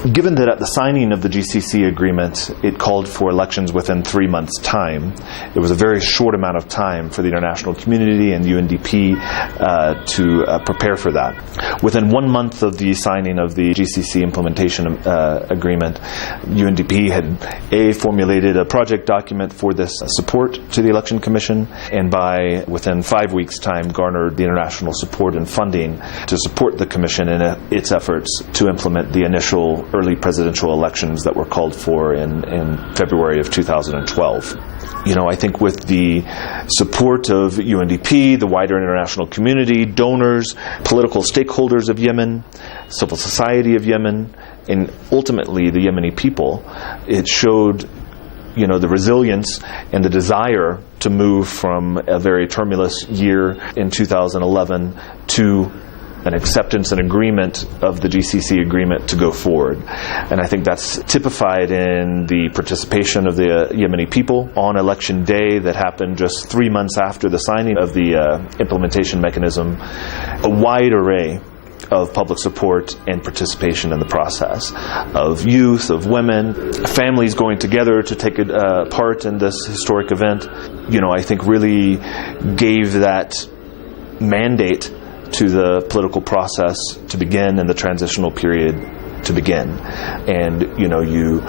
Given that at the signing of the GCC agreement, it called for elections within 3 months' time, it was a very short amount of time for the international community and UNDP to prepare for that. Within 1 month of the signing of the GCC implementation agreement, UNDP had formulated a project document for this support to the Election Commission, and within 5 weeks' time garnered the international support and funding to support the Commission in its efforts to implement the initial early presidential elections that were called for in February of 2012. I think with the support of UNDP, the wider international community, donors, political stakeholders of Yemen, civil society of Yemen, and ultimately the Yemeni people, it showed the resilience and the desire to move from a very tumultuous year in 2011 to an acceptance and agreement of the GCC agreement to go forward. And I think that's typified in the participation of the Yemeni people on election day that happened just 3 months after the signing of the implementation mechanism. A wide array of public support and participation in the process, of youth, of women, families going together to take part in this historic event, I think really gave that mandate to the political process to begin and the transitional period to begin. And you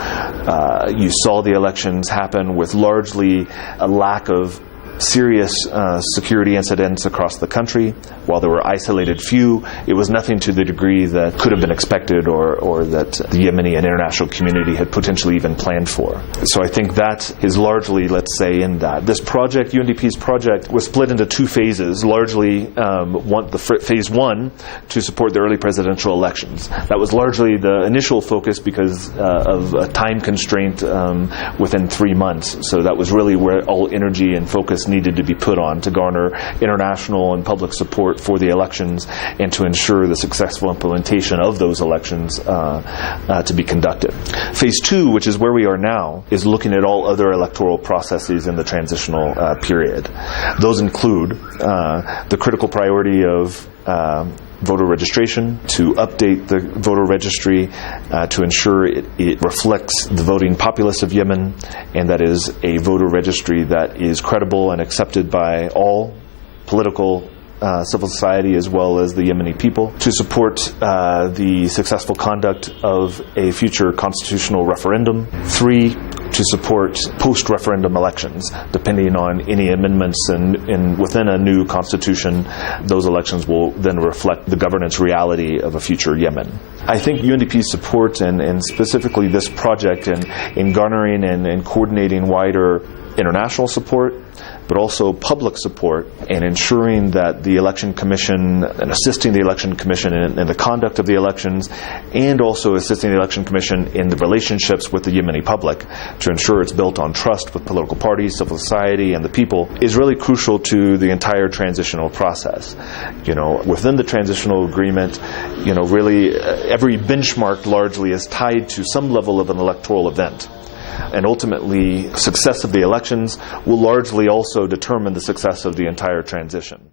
saw the elections happen with largely a lack of serious security incidents across the country. While there were isolated few, it was nothing to the degree that could have been expected or that the Yemeni and international community had potentially even planned for. So I think that is largely, let's say, in that. This project, UNDP's project, was split into 2 phases. Largely, phase 1 to support the early presidential elections. That was largely the initial focus because of a time constraint within 3 months. So that was really where all energy and focus needed to be put on, to garner international and public support for the elections and to ensure the successful implementation of those elections to be conducted. Phase 2, which is where we are now, is looking at all other electoral processes in the transitional period. Those include the critical priority of voter registration, to update the voter registry to ensure it reflects the voting populace of Yemen, and that is a voter registry that is credible and accepted by all political civil society as well as the Yemeni people, to support the successful conduct of a future constitutional referendum. 3, to support post-referendum elections. Depending on any amendments and within a new constitution, those elections will then reflect the governance reality of a future Yemen. I think UNDP's support and specifically this project in garnering and coordinating wider international support, but also public support, and ensuring that the Election Commission and assisting the Election Commission in the conduct of the elections, and also assisting the Election Commission in the relationships with the Yemeni public to ensure it's built on trust with political parties, civil society, and the people, is really crucial to the entire transitional process. Within the transitional agreement, really every benchmark largely is tied to some level of an electoral event. And ultimately, success of the elections will largely also determine the success of the entire transition.